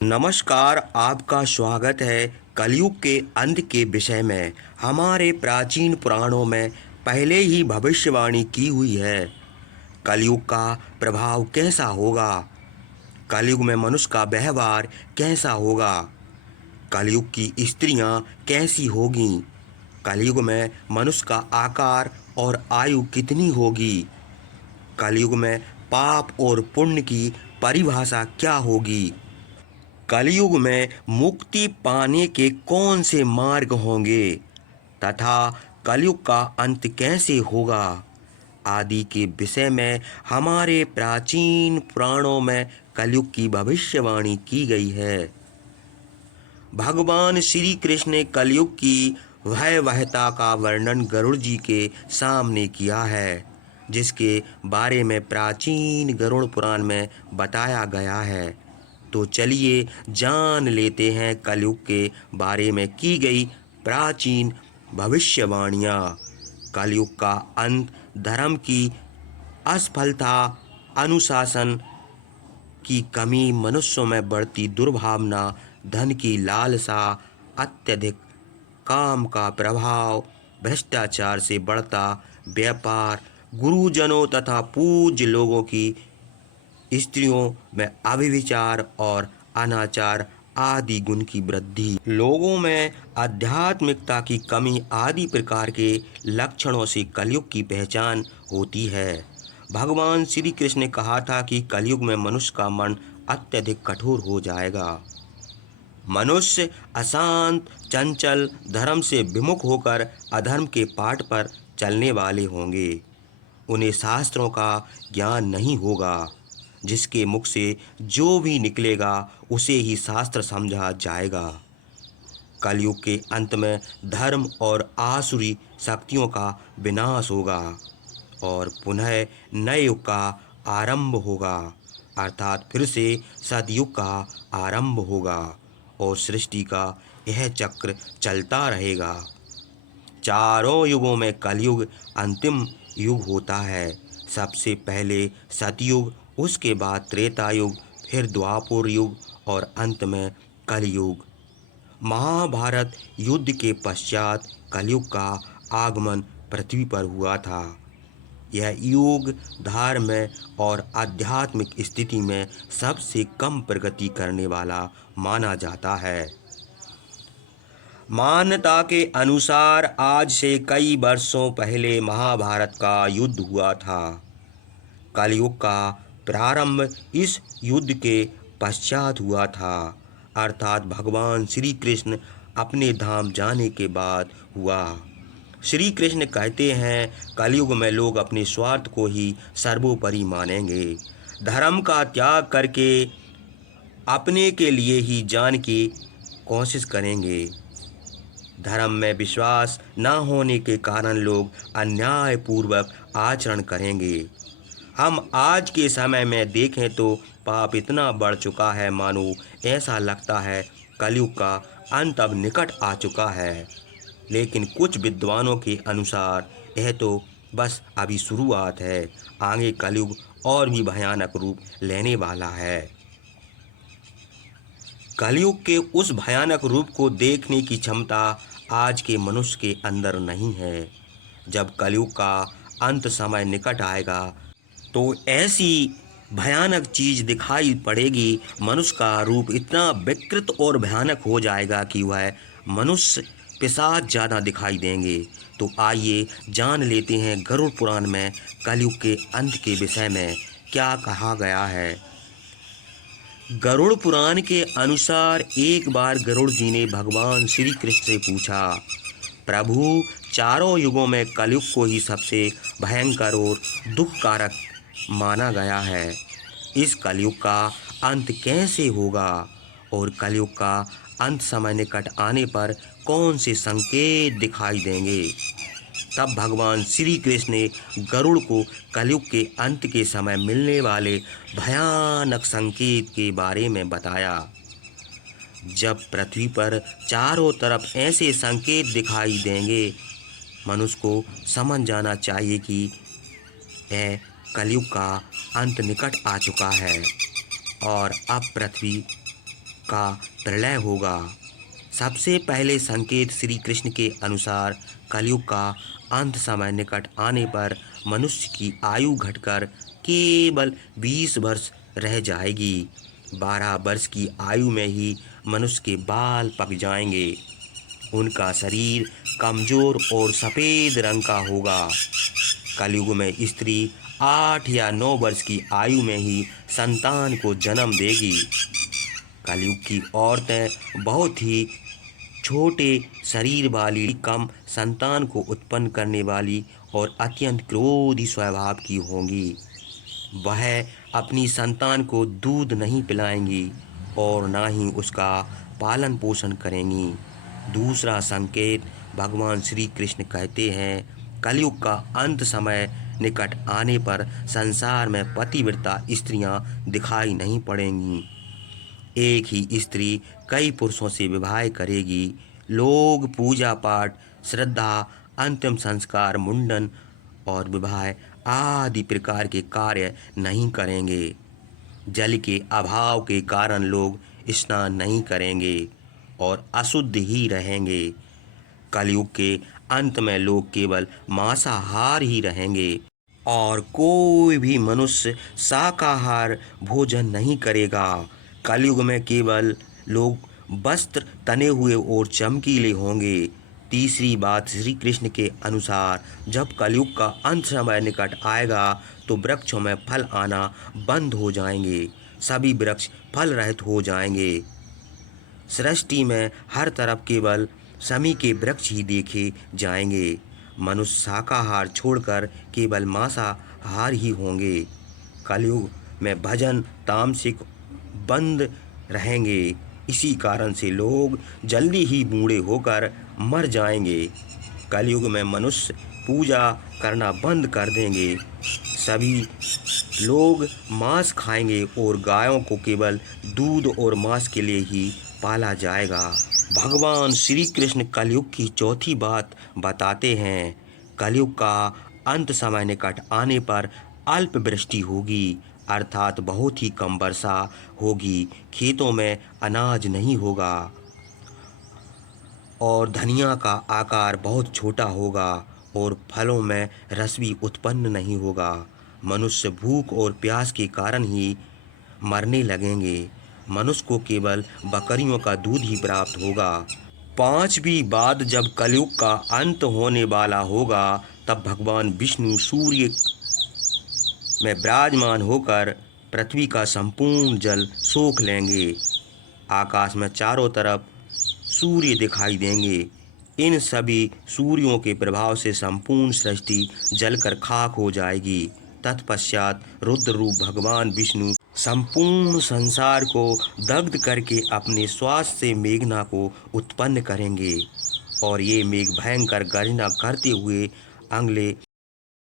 नमस्कार, आपका स्वागत है कलयुग के अंत के विषय में। हमारे प्राचीन पुराणों में पहले ही भविष्यवाणी की हुई है। कलयुग का प्रभाव कैसा होगा, कलयुग में मनुष्य का व्यवहार कैसा होगा, कलयुग की स्त्रियां कैसी होगी, कलयुग में मनुष्य का आकार और आयु कितनी होगी, कलयुग में पाप और पुण्य की परिभाषा क्या होगी, कलयुग में मुक्ति पाने के कौन से मार्ग होंगे तथा कलयुग का अंत कैसे होगा आदि के विषय में हमारे प्राचीन पुराणों में कलयुग की भविष्यवाणी की गई है। भगवान श्री कृष्ण ने कलयुग की भयावहता का वर्णन गरुड़ जी के सामने किया है, जिसके बारे में प्राचीन गरुड़ पुराण में बताया गया है। तो चलिए जान लेते हैं कलयुग के बारे में की गई प्राचीन भविष्यवाणियाँ। कलयुग का अंत धर्म की असफलता, अनुशासन की कमी, मनुष्यों में बढ़ती दुर्भावना, धन की लालसा, अत्यधिक काम का प्रभाव, भ्रष्टाचार से बढ़ता व्यापार, गुरुजनों तथा पूज्य लोगों की स्त्रियों में अभिविचार और अनाचार आदि गुण की वृद्धि, लोगों में आध्यात्मिकता की कमी आदि प्रकार के लक्षणों से कलयुग की पहचान होती है। भगवान श्री कृष्ण ने कहा था कि कलयुग में मनुष्य का मन अत्यधिक कठोर हो जाएगा। मनुष्य अशांत, चंचल, धर्म से विमुख होकर अधर्म के पाठ पर चलने वाले होंगे। उन्हें शास्त्रों का ज्ञान नहीं होगा। जिसके मुख से जो भी निकलेगा उसे ही शास्त्र समझा जाएगा। कलयुग के अंत में धर्म और आसुरी शक्तियों का विनाश होगा और पुनः नए युग का आरंभ होगा, अर्थात फिर से सतयुग का आरंभ होगा और सृष्टि का यह चक्र चलता रहेगा। चारों युगों में कलयुग अंतिम युग होता है। सबसे पहले सतयुग, उसके बाद त्रेता युग, फिर द्वापर युग और अंत में कलयुग। महाभारत युद्ध के पश्चात कलयुग का आगमन पृथ्वी पर हुआ था। यह युग धर्म और आध्यात्मिक स्थिति में सबसे कम प्रगति करने वाला माना जाता है। मान्यता के अनुसार आज से कई वर्षों पहले महाभारत का युद्ध हुआ था। कलयुग का प्रारंभ इस युद्ध के पश्चात हुआ था, अर्थात भगवान श्री कृष्ण अपने धाम जाने के बाद हुआ। श्री कृष्ण कहते हैं, कलयुग में लोग अपने स्वार्थ को ही सर्वोपरि मानेंगे। धर्म का त्याग करके अपने के लिए ही जान की कोशिश करेंगे। धर्म में विश्वास न होने के कारण लोग अन्यायपूर्वक आचरण करेंगे। हम आज के समय में देखें तो पाप इतना बढ़ चुका है, मानो ऐसा लगता है कलयुग का अंत अब निकट आ चुका है। लेकिन कुछ विद्वानों के अनुसार यह तो बस अभी शुरुआत है, आगे कलयुग और भी भयानक रूप लेने वाला है। कलयुग के उस भयानक रूप को देखने की क्षमता आज के मनुष्य के अंदर नहीं है। जब कलयुग का अंत समय निकट आएगा तो ऐसी भयानक चीज दिखाई पड़ेगी, मनुष्य का रूप इतना विकृत और भयानक हो जाएगा कि वह मनुष्य पिशाच ज़्यादा दिखाई देंगे। तो आइए जान लेते हैं गरुड़ पुराण में कलयुग के अंत के विषय में क्या कहा गया है। गरुड़ पुराण के अनुसार एक बार गरुड़ जी ने भगवान श्री कृष्ण से पूछा, प्रभु, चारों युगों में कलयुग को ही सबसे भयंकर और दुखकारक माना गया है। इस कलयुग का अंत कैसे होगा और कलयुग का अंत समय निकट आने पर कौन से संकेत दिखाई देंगे। तब भगवान श्री कृष्ण ने गरुड़ को कलयुग के अंत के समय मिलने वाले भयानक संकेत के बारे में बताया। जब पृथ्वी पर चारों तरफ ऐसे संकेत दिखाई देंगे, मनुष्य को समझ जाना चाहिए कि यह कलयुग का अंत निकट आ चुका है और अब पृथ्वी का प्रलय होगा। सबसे पहले संकेत श्री कृष्ण के अनुसार कलयुग का अंत समय निकट आने पर मनुष्य की आयु घटकर केवल 20 वर्ष रह जाएगी। 12 वर्ष की आयु में ही मनुष्य के बाल पक जाएंगे। उनका शरीर कमजोर और सफ़ेद रंग का होगा। कलयुग में स्त्री 8 या 9 वर्ष की आयु में ही संतान को जन्म देगी। कलयुग की औरतें बहुत ही छोटे शरीर वाली, कम संतान को उत्पन्न करने वाली और अत्यंत क्रोधी स्वभाव की होंगी। वह अपनी संतान को दूध नहीं पिलाएंगी और ना ही उसका पालन पोषण करेंगी। दूसरा संकेत भगवान श्री कृष्ण कहते हैं, कलयुग का अंत समय निकट आने पर संसार में पतिव्रता स्त्रियां दिखाई नहीं पड़ेंगी। एक ही स्त्री कई पुरुषों से विवाह करेगी। लोग पूजा पाठ, श्रद्धा, अंतिम संस्कार, मुंडन और विवाह आदि प्रकार के कार्य नहीं करेंगे। जल के अभाव के कारण लोग स्नान नहीं करेंगे और अशुद्ध ही रहेंगे। कलयुग के अंत में लोग केवल मांसाहार ही रहेंगे और कोई भी मनुष्य शाकाहार भोजन नहीं करेगा। कलयुग में केवल लोग वस्त्र तने हुए और चमकीले होंगे। तीसरी बात श्री कृष्ण के अनुसार जब कलयुग का अंत समय निकट आएगा तो वृक्षों में फल आना बंद हो जाएंगे। सभी वृक्ष फल रहित हो जाएंगे। सृष्टि में हर तरफ केवल शमी के वृक्ष ही देखे जाएंगे। मनुष्य शाकाहार छोड़कर केवल मांसाहार ही होंगे। कलयुग में भजन तामसिक बंद रहेंगे। इसी कारण से लोग जल्दी ही बूढ़े होकर मर जाएंगे। कलयुग में मनुष्य पूजा करना बंद कर देंगे। सभी लोग मांस खाएंगे और गायों को केवल दूध और मांस के लिए ही पाला जाएगा। भगवान श्री कृष्ण कलयुग की चौथी बात बताते हैं। कलयुग का अंत समय निकट आने पर अल्प वृष्टि होगी, अर्थात बहुत ही कम वर्षा होगी। खेतों में अनाज नहीं होगा और धनिया का आकार बहुत छोटा होगा और फलों में रस भी उत्पन्न नहीं होगा। मनुष्य भूख और प्यास के कारण ही मरने लगेंगे। मनुष्य को केवल बकरियों का दूध ही प्राप्त होगा। पांचवी बात, जब कलयुग का अंत होने वाला होगा तब भगवान विष्णु सूर्य में विराजमान होकर पृथ्वी का संपूर्ण जल सोख लेंगे। आकाश में चारों तरफ सूर्य दिखाई देंगे। इन सभी सूर्यों के प्रभाव से संपूर्ण सृष्टि जलकर खाक हो जाएगी। तत्पश्चात रुद्र रूप भगवान विष्णु संपूर्ण संसार को दग्ध करके अपने श्वास से मेघना को उत्पन्न करेंगे और ये मेघ भयंकर गर्जना करते हुए अगले